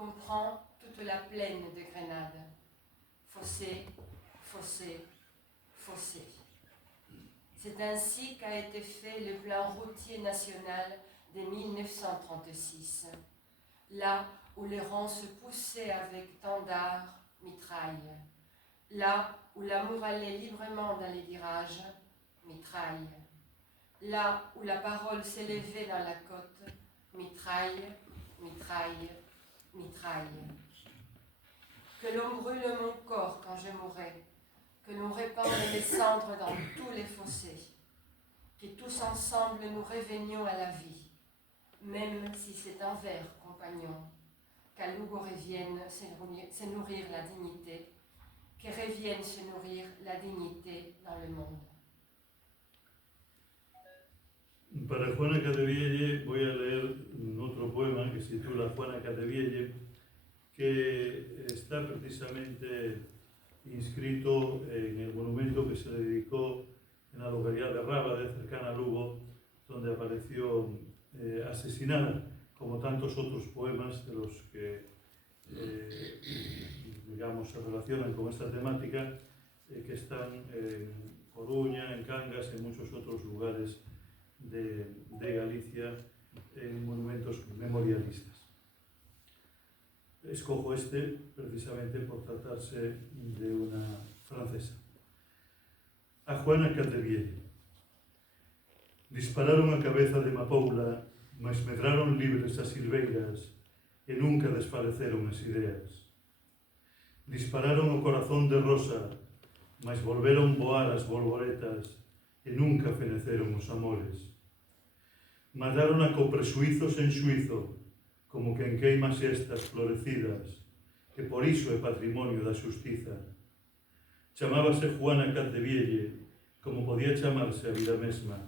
comprend toute la plaine de Grenade. Fossé, fossé, fossé. C'est ainsi qu'a été fait le plan routier national de 1936, là où les rangs se poussaient avec tant d'art, mitraille, là où l'amour allait librement dans les virages, mitraille, là où la parole s'élevait dans la côte, mitraille, mitraille, mitraille. Que l'on brûle mon corps quand je mourrai, que l'on répande mes cendres dans tous les fossés, que tous ensemble nous réveillions à la vie, même si c'est un vers, compagnon, qu'à Lugo revienne se nourrir la dignité, que revienne se nourrir la dignité dans le monde. Para Juana Cadevielle voy a leer otro poema que se titula Juana Cadevielle, que está precisamente inscrito en el monumento que se le dedicó en la localidad de Rábade, cercana a Lugo, donde apareció asesinada, como tantos otros poemas de los que digamos, se relacionan con esta temática, que están en Coruña, en Cangas, en muchos otros lugares de Galicia, en monumentos memorialistas. Escojo este precisamente por tratarse de una francesa. A Juana Cadevielle. Dispararon a cabeza de Mapoula, mas medraron libres as silveiras e nunca desfaleceron as ideas. Dispararon o corazón de rosa, mas volveron voar as bolboretas e nunca feneceron os amores. Mataron a co presuízo sen xuizo, como quen queima xestas florecidas, que por iso é patrimonio da xustiza. Chamábase Juana Cadevielle, como podía chamarse a vida mesma.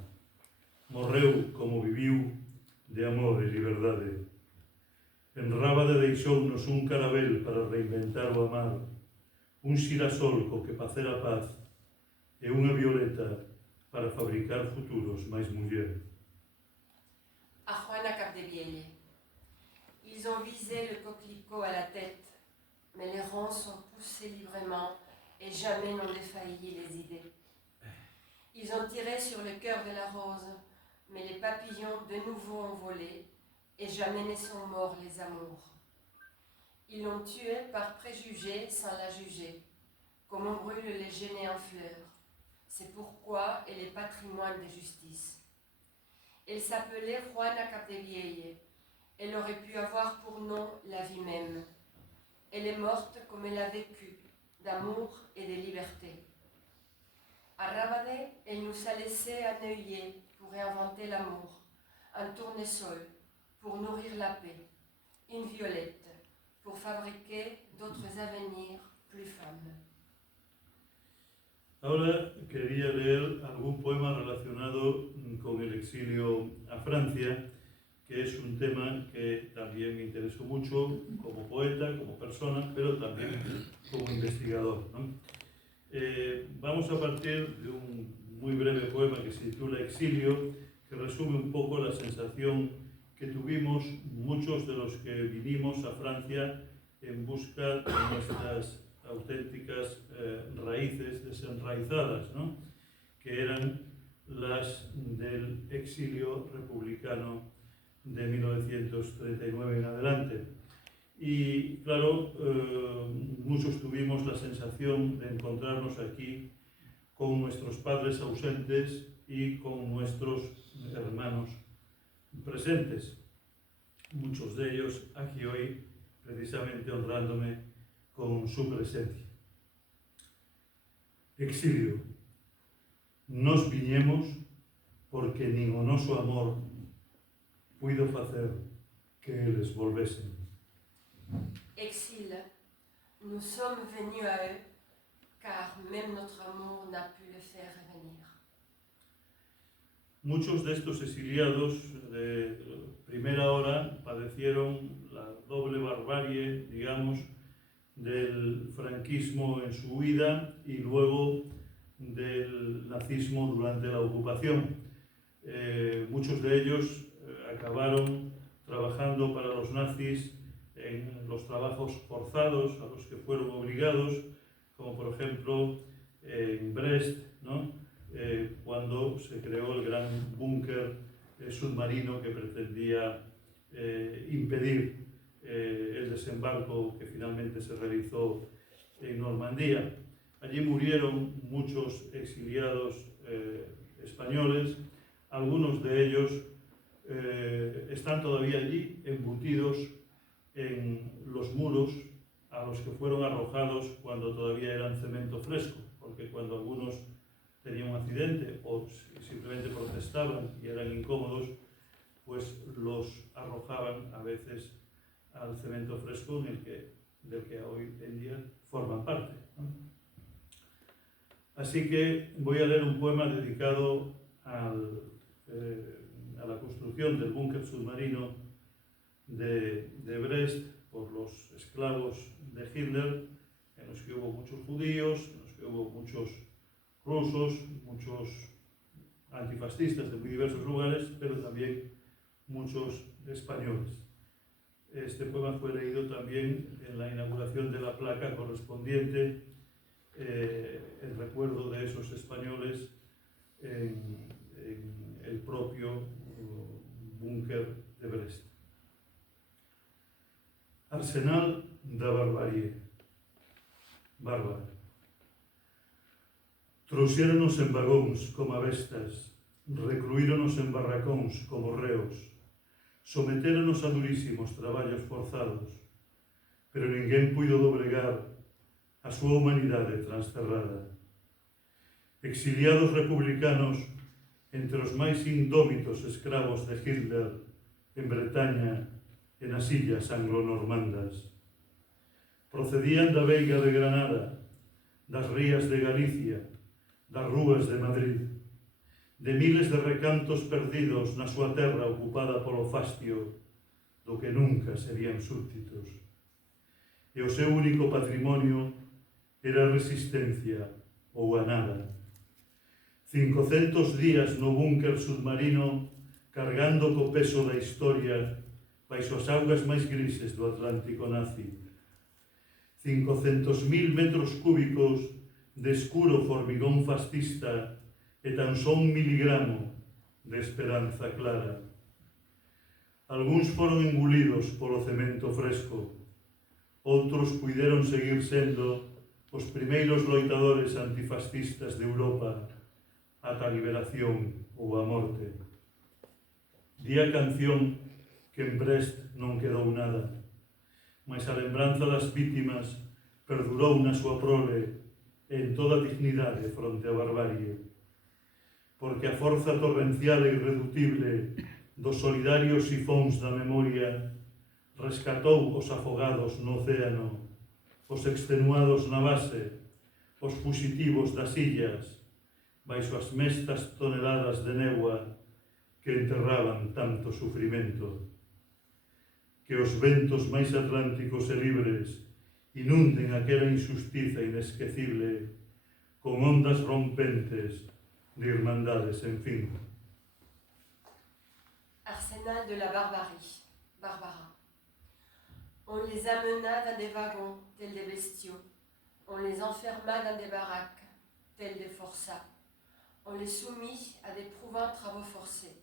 Morreu como viviu, de amor e liberdade. En Rábade deixounos un carabel para reinventar o amar, un xirasol co que facer a paz e unha violeta para fabricar futuros máis muller. À Juana Cadevielle. Ils ont visé le coquelicot à la tête, mais les ronds sont poussés librement et jamais n'ont défailli les idées. Ils ont tiré sur le cœur de la rose, mais les papillons de nouveau ont volé et jamais ne sont morts les amours. Ils l'ont tuée par préjugé sans la juger, comme on brûle les genêts en fleurs. C'est pourquoi elle est patrimoine de justice. Elle s'appelait Juana Cadevielle. Elle aurait pu avoir pour nom la vie même. Elle est morte comme elle a vécu, d'amour et de liberté. À Rábade, elle nous a laissé un œillet pour réinventer l'amour, un tournesol pour nourrir la paix, une violette pour fabriquer d'autres avenirs plus femmes. Ahora quería leer algún poema relacionado con el exilio a Francia, que es un tema que también me interesó mucho como poeta, como persona, pero también como investigador, ¿no? Vamos a partir de un muy breve poema que se titula Exilio, que resume un poco la sensación que tuvimos muchos de los que vinimos a Francia en busca de nuestras auténticas raíces desenraizadas, ¿no? Que eran las del exilio republicano de 1939 en adelante. Y claro, muchos tuvimos la sensación de encontrarnos aquí con nuestros padres ausentes y con nuestros hermanos presentes. Muchos de ellos aquí hoy precisamente honrándome con su presencia. Exilio. Nos viñemos porque nin o noso amor puido facer que eles volvesen. Exil, nous sommes venus à eux, car même notre amour n'a pu le faire revenir. Muchos de estos exiliados de primera hora padecieron la doble barbarie, digamos, del franquismo en su huida y luego del nazismo durante la ocupación. Muchos de ellos acabaron trabajando para los nazis en en los trabajos forzados a los que fueron obligados, como por ejemplo en Brest, ¿no? Cuando se creó el gran búnker submarino que pretendía impedir el desembarco que finalmente se realizó en Normandía. Allí murieron muchos exiliados españoles, algunos de ellos están todavía allí embutidos en los muros a los que fueron arrojados cuando todavía eran cemento fresco, porque cuando algunos tenían un accidente o simplemente protestaban y eran incómodos, pues los arrojaban a veces al cemento fresco del que hoy en día forman parte, ¿no? Así que voy a leer un poema dedicado a la construcción del búnker submarino de Brest por los esclavos de Hitler, en los que hubo muchos judíos, en los que hubo muchos rusos, muchos antifascistas de muy diversos lugares, pero también muchos españoles. Este poema fue leído también en la inauguración de la placa correspondiente en recuerdo de esos españoles en el propio búnker de Brest. Arsenal da barbarie. Bárbara. Trouxéronos en vagóns como a bestas, recluíronos en barracóns como reos, sometéronos a durísimos traballos forzados, pero ninguén puido doblegar a súa humanidade transterrada. Exiliados republicanos entre os máis indómitos escravos de Hitler en Bretaña e nas illas anglo-normandas. Procedían da veiga de Granada, das rías de Galicia, das rúas de Madrid, de miles de recantos perdidos na súa terra ocupada polo fastio do que nunca serían súbditos. E o seu único patrimonio era a resistencia ou a nada. 500 días no búnker submarino cargando co peso da historia baixo as augas máis grises do Atlántico nazi. 500.000 metros cúbicos de escuro formigón fascista e tan só 1 miligramo de esperanza clara. Algúns foron engolidos polo cemento fresco, outros puideron seguir sendo os primeiros loitadores antifascistas de Europa ata a liberación ou a morte. Di a canción que en Brest non quedou nada, mas a lembranza das vítimas perdurou na súa prole e en toda dignidade fronte á barbarie. Porque a forza torrencial e irreductible dos solidarios sifóns da memoria rescatou os afogados no océano, os extenuados na base, os fuxitivos das illas, baixo as mestas toneladas de néboa que enterraban tanto sufrimento. Que os ventos máis atlánticos e libres inunden aquela injustiza inesquecible con ondas rompentes de irmandades en fin. Arsenal de la barbarie, Barbara. On les amena dans des wagons, tels des bestiaux. On les enferma dans des baraques, tels des forçats. On les soumit à d'éprouvants travaux forcés.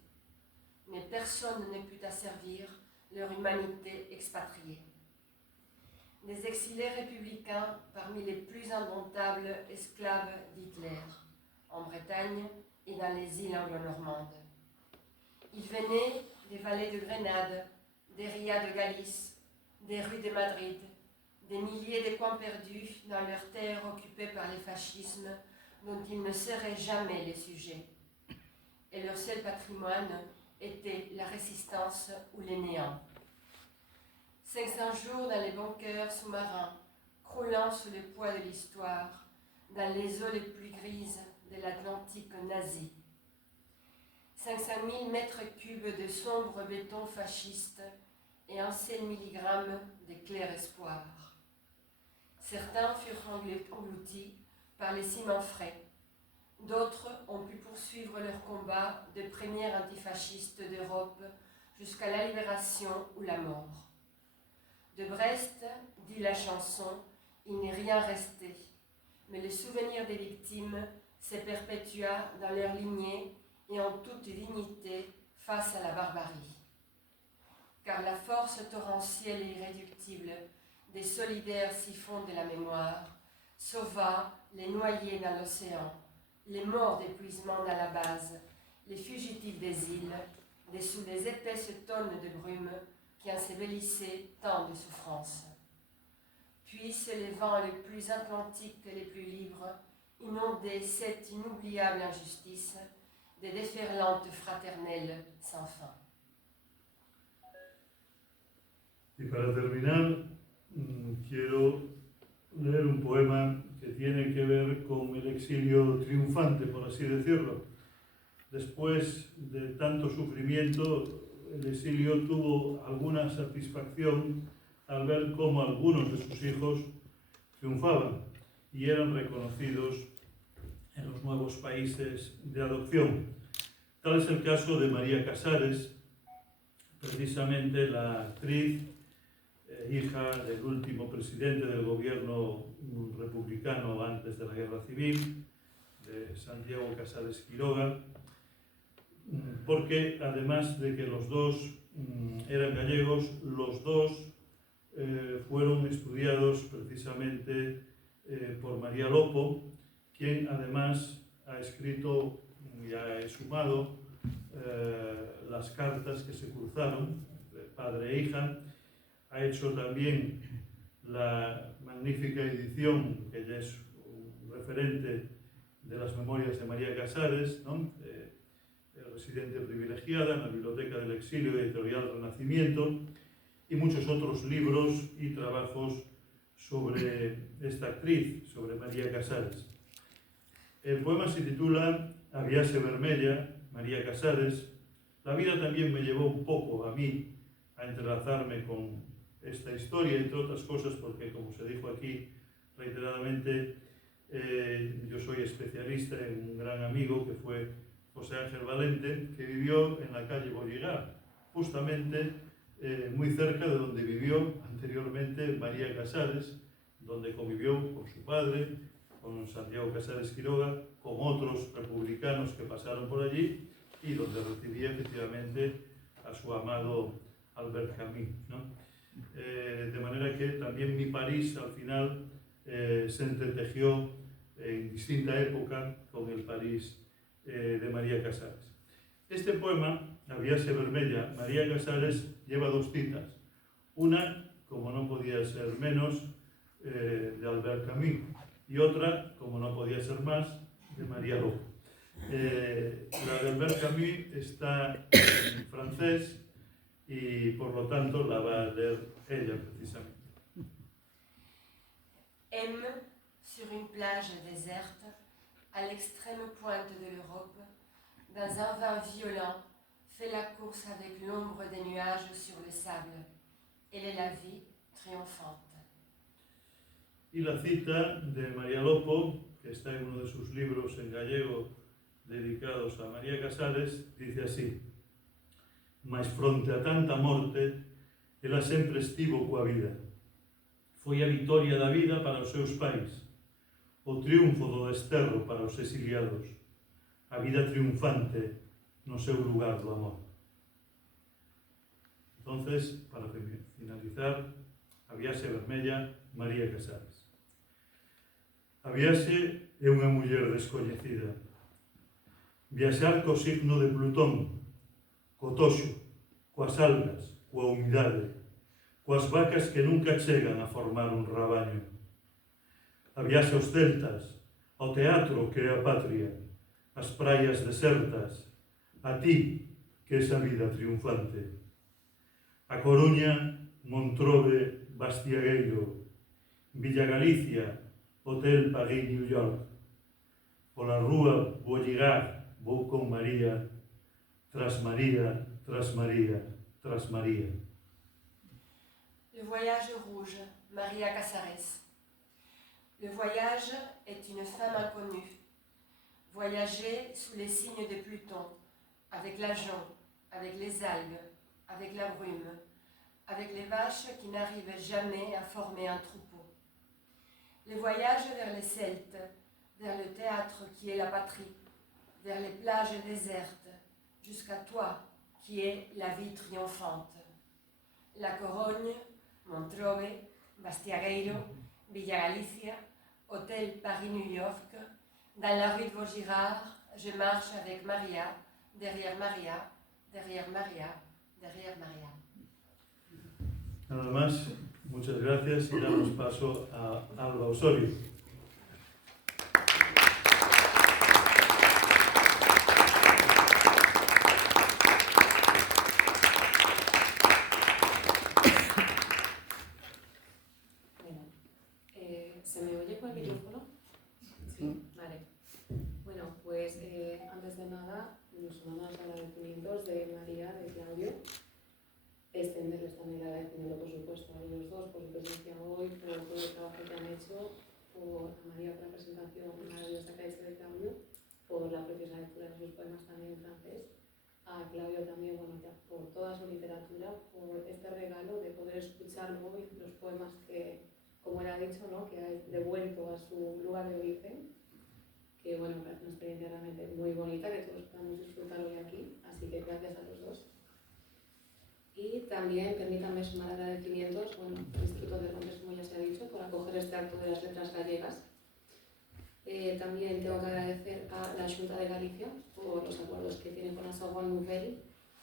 Mais personne ne put asservir leur humanité expatriée. Des exilés républicains parmi les plus indomptables esclaves d'Hitler, en Bretagne et dans les îles anglo-normandes. Ils venaient des vallées de Grenade, des rias de Galice, des rues de Madrid, des milliers de coins perdus dans leurs terres occupées par les fascismes dont ils ne seraient jamais les sujets. Et leur seul patrimoine était la résistance ou les néants. 500 jours dans les bunkers sous-marins, croulant sous le poids de l'histoire, dans les eaux les plus grises de l'Atlantique nazi. 500 000 mètres cubes de sombre béton fasciste et un seul milligramme de clair espoir. Certains furent engloutis par les ciments frais. D'autres ont pu poursuivre leur combat de premiers antifascistes d'Europe jusqu'à la libération ou la mort. De Brest, dit la chanson, il n'est rien resté, mais le souvenir des victimes se perpétua dans leur lignée et en toute dignité face à la barbarie. Car la force torrentielle et irréductible des solidaires siphons de la mémoire sauva les noyés dans l'océan, les morts d'épuisement dans la base, les fugitifs des îles, sous les épaisses tonnes de brume qui ensevelissaient tant de souffrances. Puissent les vents les plus atlantiques que les plus libres inonder cette inoubliable injustice des déferlantes fraternelles sans fin. Y para terminar, quiero leer un poema que tiene que ver con el exilio triunfante, por así decirlo. Después de tanto sufrimiento, el exilio tuvo alguna satisfacción al ver cómo algunos de sus hijos triunfaban y eran reconocidos en los nuevos países de adopción. Tal es el caso de María Casares, precisamente la actriz, hija del último presidente del gobierno republicano antes de la Guerra Civil, de Santiago Casares Quiroga, porque además de que los dos eran gallegos, los dos fueron estudiados precisamente por María Lopo, quien además ha escrito y ha exhumado las cartas que se cruzaron de padre e hija. Ha hecho también la magnífica edición, que ya es un referente de las memorias de María Casares, ¿no? Residente privilegiada en la Biblioteca del Exilio, Editorial Renacimiento, y muchos otros libros y trabajos sobre esta actriz, sobre María Casares. El poema se titula Aviase Vermella, María Casares. La vida también me llevó un poco a mí a entrelazarme con esta historia, entre otras cosas porque, como se dijo aquí reiteradamente, yo soy especialista en un gran amigo que fue José Ángel Valente, que vivió en la calle Bolligar, justamente muy cerca de donde vivió anteriormente María Casares, donde convivió con su padre, con Santiago Casares Quiroga, con otros republicanos que pasaron por allí y donde recibía efectivamente a su amado Albert Camus, ¿no? De manera que también mi París al final se entretejió en distinta época con el París de María Casares. Este poema, Aviase Vermella, María Casares, lleva dos citas. Una, como no podía ser menos, de Albert Camus, y otra, como no podía ser más, de María Lopo. La de Albert Camus está en francés y por lo tanto la va a leer ella precisamente. M, sur une plage déserte, à l'extrême pointe de l'Europe, dans un vent violent, fait la course avec l'ombre des nuages sur le sable. Elle est la vie triomphante. Y la cita de María Lopo, que está en uno de sus libros en gallego dedicados a María Casares, dice así: «Mais fronte a tanta morte, ela sempre estivo coa vida. Foi a vitoria da vida para os seus pais, o triunfo do desterro para os exiliados, a vida triunfante no seu lugar do amor». Entonces, para finalizar, Aviase Vermella, María Casares. Aviase é unha muller descoñecida. Viaxar co signo de Plutón, co toxo, coas algas, coa humidade, coas vacas que nunca chegan a formar un rabaño. Aviase aos celtas, ao teatro que é a patria, as praias desertas, a ti que és a vida triunfante. A Coruña, Montrove, Bastiagueiro, Villa Galicia, Hotel Paris, New York. Pola rúa Bolligar, vou con María, tras María, tras María, tras María. Le voyage rouge, María Casares. Le voyage est une femme inconnue. Voyager sous les signes de Pluton, avec l'ajonc, avec les algues, avec la brume, avec les vaches qui n'arrivaient jamais à former un troupeau. Les voyages vers les Celtes, vers le théâtre qui est la patrie, vers les plages désertes, jusqu'à toi qui es la vie triomphante. La Corogne, Montrove, Bastiagueiro, Villa Galicia, Hôtel Paris-New York. Dans la rue de Vaugirard, je marche avec Maria, derrière Maria, derrière Maria, derrière Maria. Nada más, muchas gracias y damos paso a Alba Osorio. ¿Se me oye con el micrófono? Sí, vale. Bueno, pues antes de nada, nos unamos a los agradecimientos de María, de Claudio. Extenderles también el agradecimiento, por supuesto, a ellos dos por su presencia hoy, por todo el trabajo que han hecho, por a María por la presentación maravillosa que ha hecho de Claudio, por la preciosa lectura de sus poemas también en francés, a Claudio también, bueno, ya por toda su literatura, por este regalo de poder escuchar hoy los poemas que, como él ha dicho, ¿no?, que ha devuelto a su lugar de origen, que bueno, me parece una experiencia realmente muy bonita que todos podamos disfrutar hoy aquí, así que gracias a los dos. Y también permítanme sumar agradecimientos, bueno, al Instituto de Londres, como ya se ha dicho, por acoger este acto de las letras gallegas. También tengo que agradecer a la Xunta de Galicia por los acuerdos que tiene con la Sorbonne Nouvelle,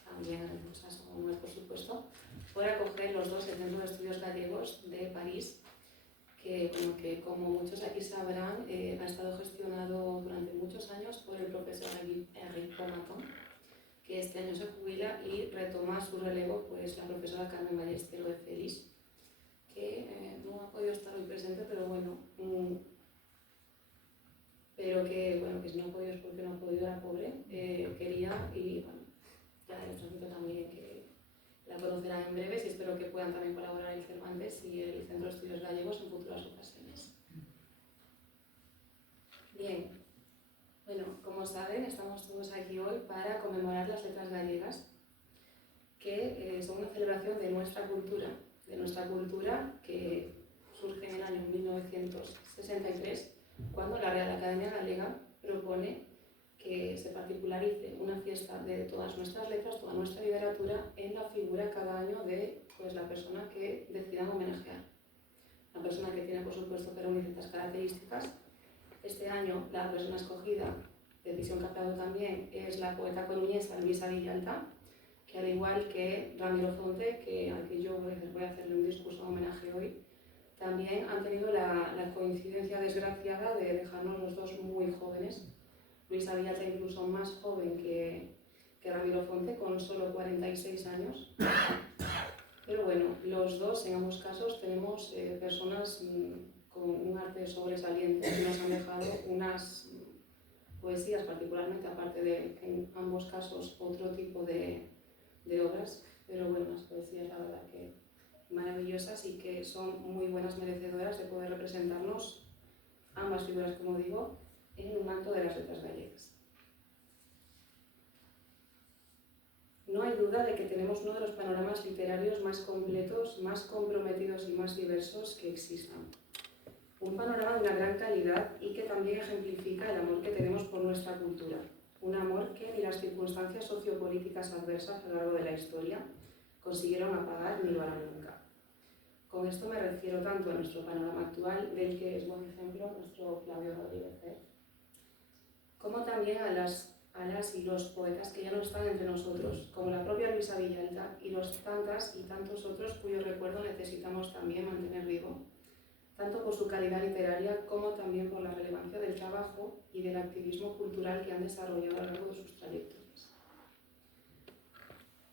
también a la Sorbonne Nouvelle, por supuesto, por acoger los dos el Centro de Estudios Gallegos de París, que, bueno, que como muchos aquí sabrán, ha estado gestionado durante muchos años por el profesor Henri Pomaton, que este año se jubila y retoma su relevo pues la profesora Carmen Ballestero de Félix, que no ha podido estar hoy presente, pero bueno, que si no ha podido es porque no ha podido, la pobre, quería, y bueno, ya les transmito también que la conocerán en breves y espero que puedan también colaborar el Cervantes y el Centro de Estudios Gallegos en futuras ocasiones. Bien, bueno, como saben, estamos todos aquí hoy para conmemorar las letras gallegas, que son una celebración de nuestra cultura que surge en el año 1963, cuando la Real Academia Galega propone que se particularice una fiesta de todas nuestras letras, toda nuestra literatura, en la figura cada año de pues, la persona que decidan homenajear. La persona que tiene, por supuesto, que reunir ciertas características. Este año, la persona escogida, decisión que ha dado también, es la poeta coruñesa Luisa Villalta, que al igual que Ramiro Fonte, al que yo voy a hacerle un discurso de homenaje hoy, también han tenido la coincidencia desgraciada de dejarnos los dos muy jóvenes. Luisa Villalta incluso más joven que Ramiro Fonte, con solo 46 años. Pero bueno, los dos, en ambos casos, tenemos personas con un arte sobresaliente que nos han dejado unas poesías, particularmente, aparte de, en ambos casos, otro tipo de obras, pero bueno, las poesías, la verdad que maravillosas y que son muy buenas merecedoras de poder representarnos, ambas figuras, como digo, en un manto de las letras gallegas. No hay duda de que tenemos uno de los panoramas literarios más completos, más comprometidos y más diversos que existan. Un panorama de una gran calidad y que también ejemplifica el amor que tenemos por nuestra cultura. Un amor que ni las circunstancias sociopolíticas adversas a lo largo de la historia consiguieron apagar ni lo harán nunca. Con esto me refiero tanto a nuestro panorama actual, del que es buen ejemplo nuestro Claudio Rodríguez, como también a las y los poetas que ya no están entre nosotros, como la propia Luisa Villalta y los tantas y tantos otros cuyo recuerdo necesitamos también mantener vivo, tanto por su calidad literaria como también por la relevancia del trabajo y del activismo cultural que han desarrollado a lo largo de sus trayectorias.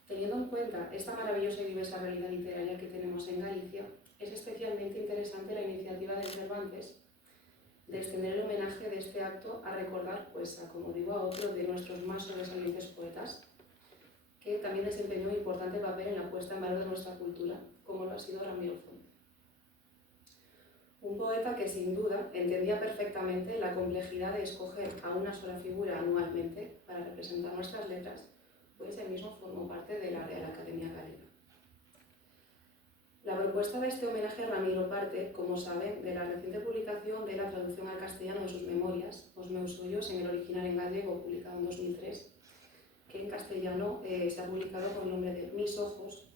Teniendo en cuenta esta maravillosa y diversa realidad literaria que tenemos en Galicia, es especialmente interesante la iniciativa del Cervantes de extender el homenaje de este acto a recordar, pues, como digo, a otro de nuestros más sobresalientes poetas, que también desempeñó un importante papel en la puesta en valor de nuestra cultura, como lo ha sido Ramiro Fonte. Un poeta que, sin duda, entendía perfectamente la complejidad de escoger a una sola figura anualmente para representar nuestras letras, pues él mismo formó parte de la Real Academia Galega. La propuesta de este homenaje a Ramiro parte, como saben, de la reciente publicación de la traducción al castellano de sus memorias, Os meus ollos, en el original en gallego, publicado en 2003, que en castellano se ha publicado con el nombre de Mis ojos,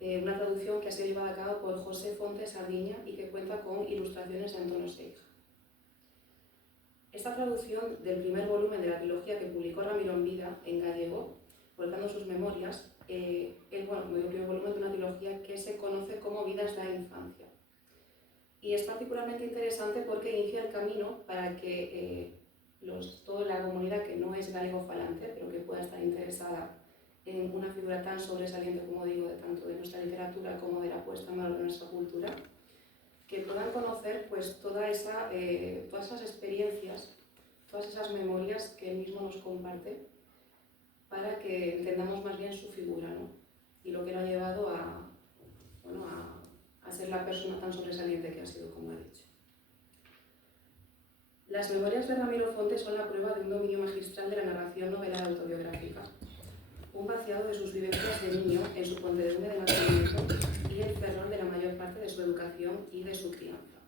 una traducción que ha sido llevada a cabo por José Fontes Sardiña y que cuenta con ilustraciones de Antonio Seija. Esta traducción del primer volumen de la trilogía que publicó Ramiro en vida, en gallego, volcando sus memorias, es el primer volumen de una trilogía que se conoce como Vidas da Infancia. Y es particularmente interesante porque inicia el camino para que toda la comunidad que no es galego-falante, pero que pueda estar interesada en una figura tan sobresaliente, como digo, tanto de nuestra literatura como de la puesta en valor de nuestra cultura, que puedan conocer pues, todas esas experiencias, todas esas memorias que él mismo nos comparte, para que entendamos más bien su figura, ¿no? Y lo que lo ha llevado a ser la persona tan sobresaliente que ha sido, como he dicho. Las memorias de Ramiro Fonte son la prueba de un dominio magistral de la narración novelada autobiográfica, un vaciado de sus vivencias de niño en su Pontevedra de nacimiento y el terror de la mayor parte de su educación y de su crianza.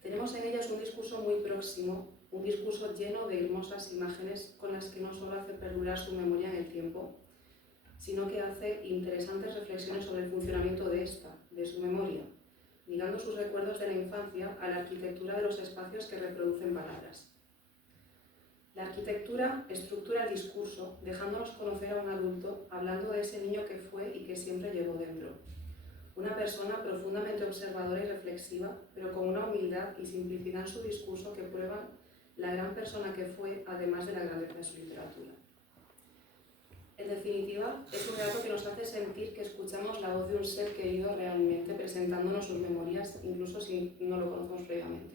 Tenemos en ellas un discurso muy próximo, un discurso lleno de hermosas imágenes con las que no solo hace perdurar su memoria en el tiempo, sino que hace interesantes reflexiones sobre el funcionamiento de su memoria, ligando sus recuerdos de la infancia a la arquitectura de los espacios que reproducen palabras. La arquitectura estructura el discurso, dejándonos conocer a un adulto hablando de ese niño que fue y que siempre llevó dentro. Una persona profundamente observadora y reflexiva, pero con una humildad y simplicidad en su discurso que prueban la gran persona que fue, además de la grandeza de su literatura. En definitiva, es un relato que nos hace sentir que escuchamos la voz de un ser querido realmente, presentándonos sus memorias, incluso si no lo conocemos previamente.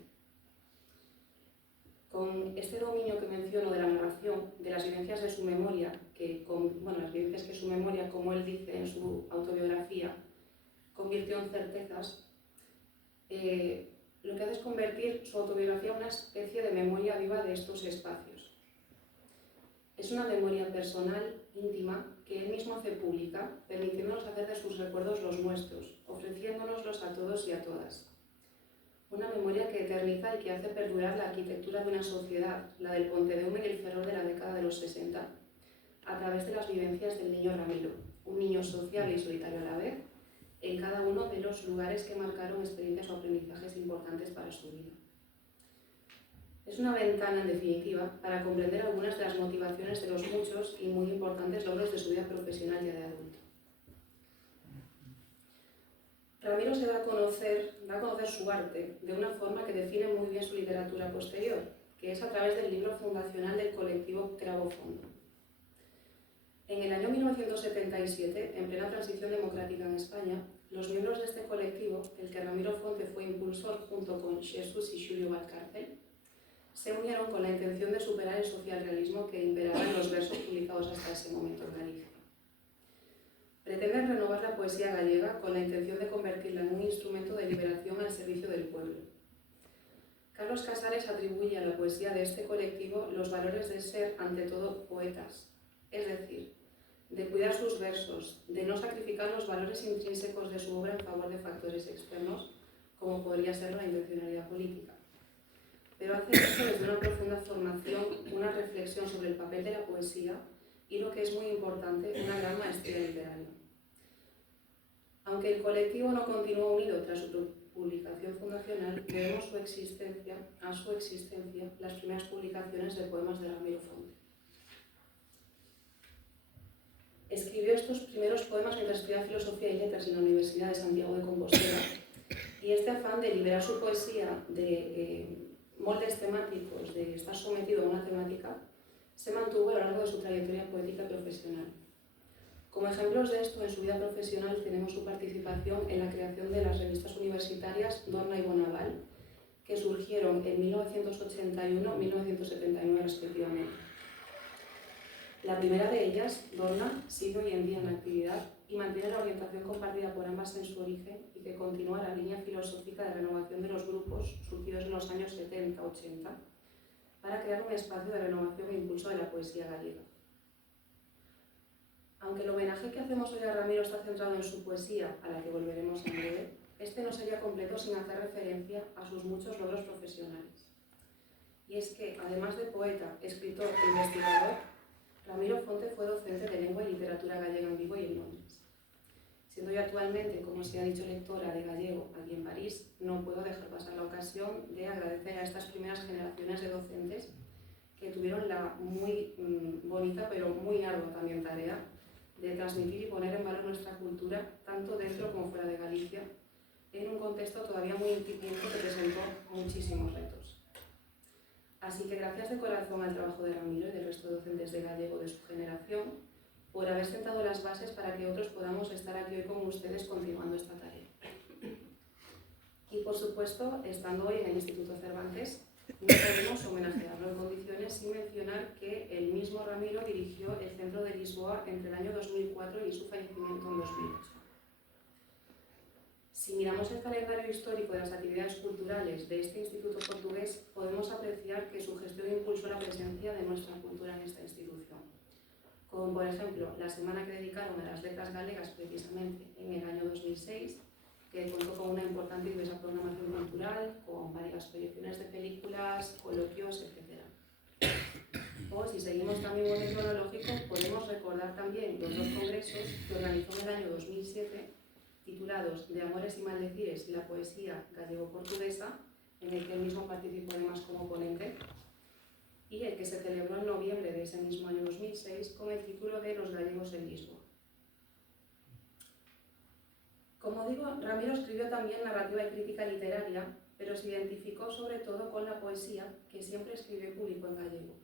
Con este dominio que menciono de la narración, de las vivencias de su memoria, las vivencias que su memoria, como él dice en su autobiografía, convirtió en certezas, lo que hace es convertir su autobiografía en una especie de memoria viva de estos espacios. Es una memoria personal, íntima, que él mismo hace pública, permitiéndonos hacer de sus recuerdos los nuestros, ofreciéndonoslos a todos y a todas. Una memoria que eterniza y que hace perdurar la arquitectura de una sociedad, la del Pontedeume y el Ferrol de la década de los 60, a través de las vivencias del niño Ramiro, un niño social y solitario a la vez, en cada uno de los lugares que marcaron experiencias o aprendizajes importantes para su vida. Es una ventana, en definitiva, para comprender algunas de las motivaciones de los muchos y muy importantes logros de su vida profesional ya de adulto. Ramiro se da a conocer su arte de una forma que define muy bien su literatura posterior, que es a través del libro fundacional del colectivo Cravo Fondo. En el año 1977, en plena transición democrática en España, los miembros de este colectivo, del que Ramiro Fonte fue impulsor junto con Jesús y Xulio Valcárcel, se unieron con la intención de superar el socialrealismo que imperaba en los versos publicados hasta ese momento en Galicia. Pretenden renovar la poesía gallega con la intención de convertirla en un instrumento de liberación al servicio del pueblo. Carlos Casares atribuye a la poesía de este colectivo los valores de ser, ante todo, poetas, es decir, de cuidar sus versos, de no sacrificar los valores intrínsecos de su obra en favor de factores externos, como podría ser la intencionalidad política. Pero hace esto desde una profunda formación, una reflexión sobre el papel de la poesía y, lo que es muy importante, una gran maestría literaria. Aunque el colectivo no continúa unido tras su publicación fundacional, debemos a su existencia las primeras publicaciones de poemas de Ramiro Fonte. Escribió estos primeros poemas mientras estudiaba Filosofía y Letras en la Universidad de Santiago de Compostela, y este afán de liberar su poesía de moldes temáticos, de estar sometido a una temática, se mantuvo a lo largo de su trayectoria poética profesional. Como ejemplos de esto, en su vida profesional tenemos su participación en la creación de las revistas universitarias Dorna y Bonaval, que surgieron en 1981 y 1979 respectivamente. La primera de ellas, Dorna, sigue hoy en día en actividad y mantiene la orientación compartida por ambas en su origen y que continúa la línea filosófica de renovación de los grupos surgidos en los años 70-80 para crear un espacio de renovación e impulso de la poesía gallega. Aunque el homenaje que hacemos hoy a Ramiro está centrado en su poesía, a la que volveremos en breve, este no sería completo sin hacer referencia a sus muchos logros profesionales. Y es que, además de poeta, escritor e investigador, Ramiro Fonte fue docente de lengua y literatura gallega en Vigo y en Londres. Siendo yo actualmente, como se ha dicho, lectora de gallego aquí en París, no puedo dejar pasar la ocasión de agradecer a estas primeras generaciones de docentes que tuvieron la muy bonita, pero muy ardua también tarea de transmitir y poner en valor nuestra cultura, tanto dentro como fuera de Galicia, en un contexto todavía muy incipiente que presentó muchísimos retos. Así que gracias de corazón al trabajo de Ramiro y del resto de docentes de gallego de su generación, por haber sentado las bases para que otros podamos estar aquí hoy con ustedes continuando esta tarea. Y por supuesto, estando hoy en el Instituto Cervantes, no podemos homenajearlo en condiciones sin mencionar que el mismo Ramiro dirigió el Centro de Lisboa entre el año 2004 y su fallecimiento en 2008. Si miramos el calendario histórico de las actividades culturales de este instituto portugués, podemos apreciar que su gestión impulsó la presencia de nuestra cultura en esta institución. Como por ejemplo, la semana que dedicaron a las letras galegas precisamente en el año 2006, que contó con una importante y diversa programación cultural, con varias proyecciones de películas, coloquios, etc. O si seguimos también un orden cronológico, podemos recordar también los dos congresos que organizó en el año 2007, titulados De Amores y Maldecires y la poesía gallego-portuguesa, en el que él mismo participó además como ponente, y el que se celebró en noviembre de ese mismo año 2006 con el título de Los gallegos en Lisboa. Como digo, Ramiro escribió también narrativa y crítica literaria, pero se identificó sobre todo con la poesía que siempre escribió y publicó en gallego.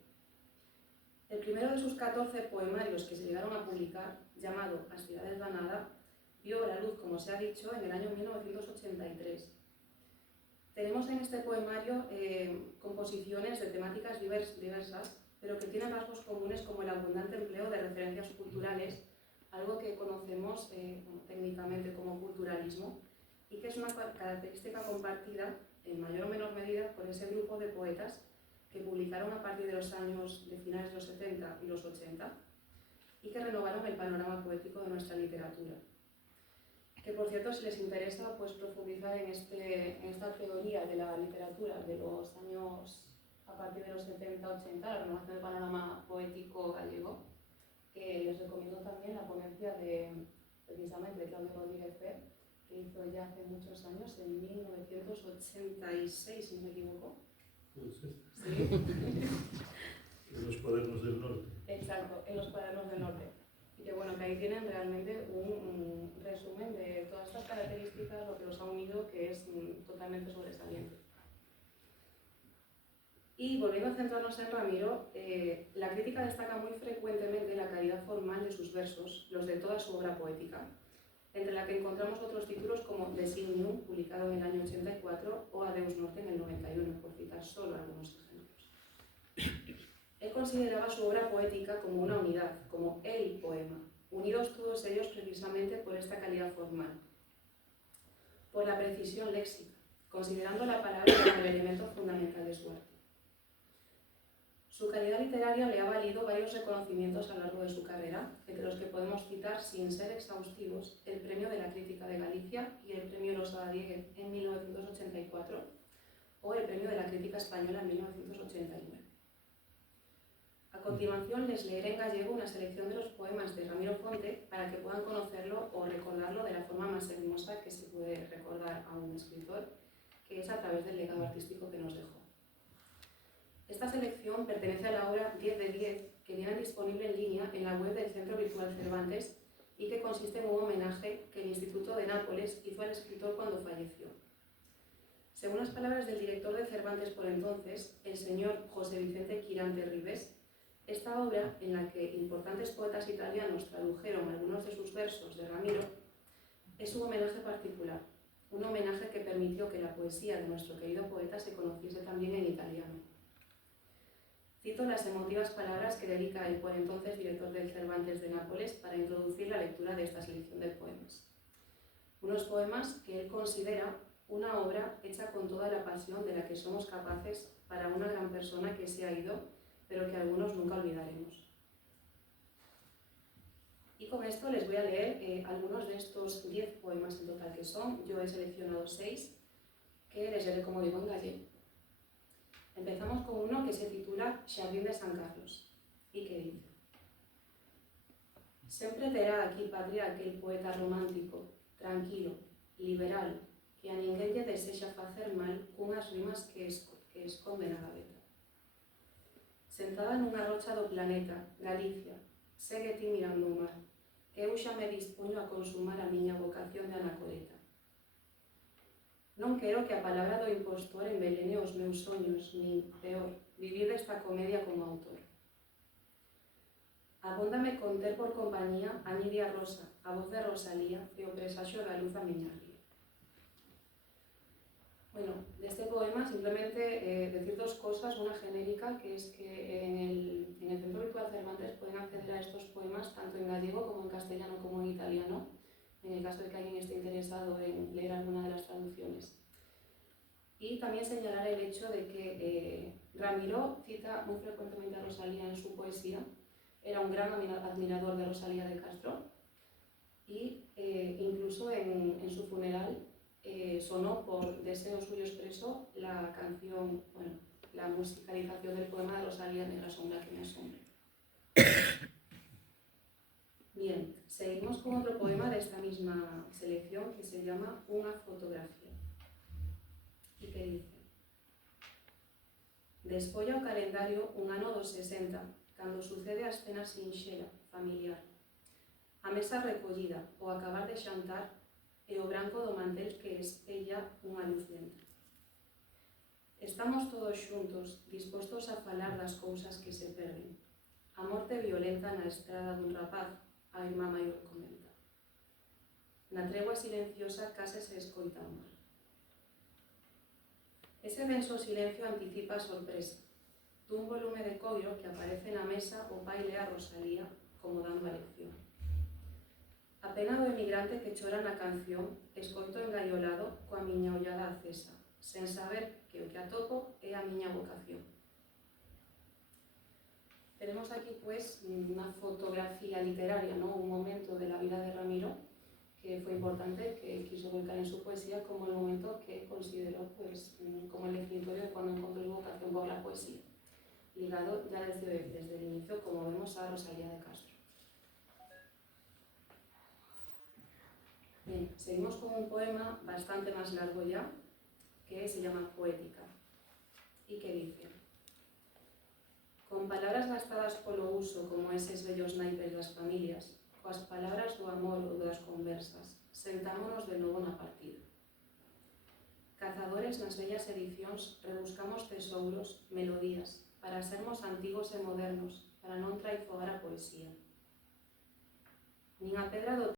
El primero de sus 14 poemarios que se llegaron a publicar, llamado As cidades da nada, vio la luz, como se ha dicho, en el año 1983. Tenemos en este poemario composiciones de temáticas diversas, pero que tienen rasgos comunes como el abundante empleo de referencias culturales, algo que conocemos técnicamente como culturalismo, y que es una característica compartida, en mayor o menor medida, por ese grupo de poetas que publicaron a partir de los años de finales de los 70 y los 80, y que renovaron el panorama poético de nuestra literatura. Que por cierto, si les interesa pues, profundizar en esta teoría de la literatura de los años a partir de los 70-80, la renovación del panorama poético gallego, les recomiendo también la ponencia de precisamente Claudio Rodríguez Fer, que hizo ya hace muchos años, en 1986, si no me equivoco. Puede ser. Sí. En los cuadernos del norte. Exacto, en los cuadernos del norte. Y que bueno, que ahí tienen realmente un resumen de todas estas características, lo que los ha unido, que es totalmente sobresaliente. Y volviendo a centrarnos en Ramiro, la crítica destaca muy frecuentemente la calidad formal de sus versos, los de toda su obra poética, entre la que encontramos otros títulos como De Signium, publicado en el año 84, o Adeus Norte en el 91, por citar solo algunos ejemplos. Él consideraba su obra poética como una unidad, como el poema, unidos todos ellos precisamente por esta calidad formal, por la precisión léxica, considerando la palabra como el elemento fundamental de su arte. Su calidad literaria le ha valido varios reconocimientos a lo largo de su carrera, entre los que podemos citar, sin ser exhaustivos, el Premio de la Crítica de Galicia y el Premio Losa Dieguez en 1984, o el Premio de la Crítica Española en 1989. A continuación les leeré en gallego una selección de los poemas de Ramiro Fonte para que puedan conocerlo o recordarlo de la forma más hermosa que se puede recordar a un escritor, que es a través del legado artístico que nos dejó. Esta selección pertenece a la obra 10 de 10, que viene disponible en línea en la web del Centro Virtual Cervantes y que consiste en un homenaje que el Instituto de Nápoles hizo al escritor cuando falleció. Según las palabras del director de Cervantes por entonces, el señor José Vicente Quirante Ribes, esta obra, en la que importantes poetas italianos tradujeron algunos de sus versos de Ramiro, es un homenaje particular, un homenaje que permitió que la poesía de nuestro querido poeta se conociese también en italiano. Cito las emotivas palabras que dedica el por entonces director del Cervantes de Nápoles para introducir la lectura de esta selección de poemas. Unos poemas que él considera una obra hecha con toda la pasión de la que somos capaces para una gran persona que se ha ido, pero que algunos nunca olvidaremos. Y con esto les voy a leer algunos de estos 10 poemas en total que son. Yo he seleccionado 6, que les leeré, como digo, en gallego. Empezamos con uno que se titula Xardín de San Carlos, y que dice: Sempre terá aquí patria aquel poeta romántico, tranquilo, liberal, que a ninguén lle desexa facer mal cunhas rimas que esconde na gaveta. Sentada nunha rocha do planeta, Galicia, segue ti mirando o mar, que eu xa me dispoño a consumar a miña vocación de anacoreta. Non quero que a palabra do impostor envelene os meus soños, nin, peor, vivir desta comedia como autor. Abóndame con ter por compañía a Nidia Rosa, a voz de Rosalía e o presaxo da luz a miña ría. Bueno, de este poema simplemente decir dos cosas, una genérica, que es que en el Centro Virtual Cervantes pueden acceder a estos poemas tanto en gallego como en castellano como en italiano, en el caso de que alguien esté interesado en leer alguna de las traducciones. Y también señalar el hecho de que Ramiro cita muy frecuentemente a Rosalía en su poesía, era un gran admirador de Rosalía de Castro, y incluso en su funeral sonó por deseo suyo expreso la canción, bueno, la musicalización del poema de Rosalía, Negra sombra que me asombra. Bien, seguimos con otro poema de esta misma selección que se llama Unha fotografía, y que dice: Despolla o calendario un ano dos 60, cando sucede a escena sinxela, familiar. A mesa recollida, o acabar de xantar, e o branco do mantel que espella unha luz lenta. Estamos todos xuntos, dispostos a falar das cousas que se perden. A morte violenta na estrada dun rapaz, a irmá maior comenta. Na tregua silenciosa case se escoita o mar. Ese denso silencio anticipa a sorpresa. Dun volume de coiro que aparece na mesa o pai lea a Rosalía como dando a lección. A pena do emigrante que chora na canción escoito engaiolado coa miña ollada acesa, sen saber que o que atopo é a miña vocación. Tenemos aquí pues una fotografía literaria, ¿no? Un momento de la vida de Ramiro que fue importante, que quiso volcar en su poesía como el momento que consideró pues, como el definitorio de cuando encontró su vocación por la poesía, ligado ya desde el inicio, como vemos, a Rosalía de Castro. Bien, seguimos con un poema bastante más largo ya, que se llama Poética, y que dice: Con palabras gastadas polo uso como eses vellos naipes das familias, coas palabras do amor ou das conversas, sentámonos de novo na partida. Cazadores nas vellas edicións rebuscamos tesouros, melodías, para sermos antigos e modernos, para non traizogar a poesía. Nin a pedra do